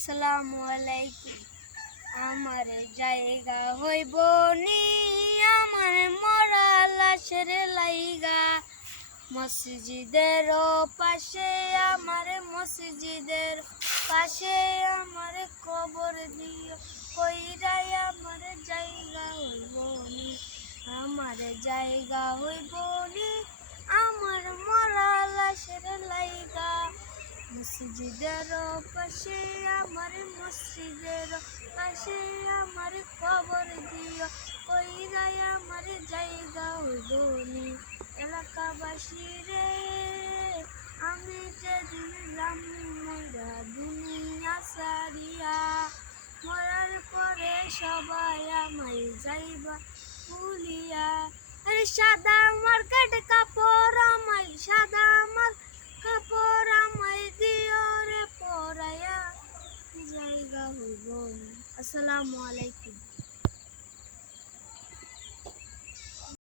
আসসালামু আলাইকুম। আমার জায়গা হইব নি, আমার মরা লাশের লাইগা। মসজিদের পাশে আমার, মসজিদের পাশে আমার কবর দিও, কইরাই আমার জায়গা হইব নি, আমার জায়গা হইব নি, আমার মরা লাশের লাইগা। মসজিদের পাশে আমার, মসজিদের পাশে আমার কবর দিও, কইরাই আমার জায়গা হইব নি। এলাকাবাসী রে, আমি যেদিন মরা দুনিয়া সারিয়া, মরার পরে সবাই আমায় যাইবা ভুলিয়া। আরে সাদা আমার কাটে কাপড়, আমায় সাদা আমার কাপড় আমায় দিও রে পরাইয়া, জায়গা হইব না। আসসালামু আলাইকুম।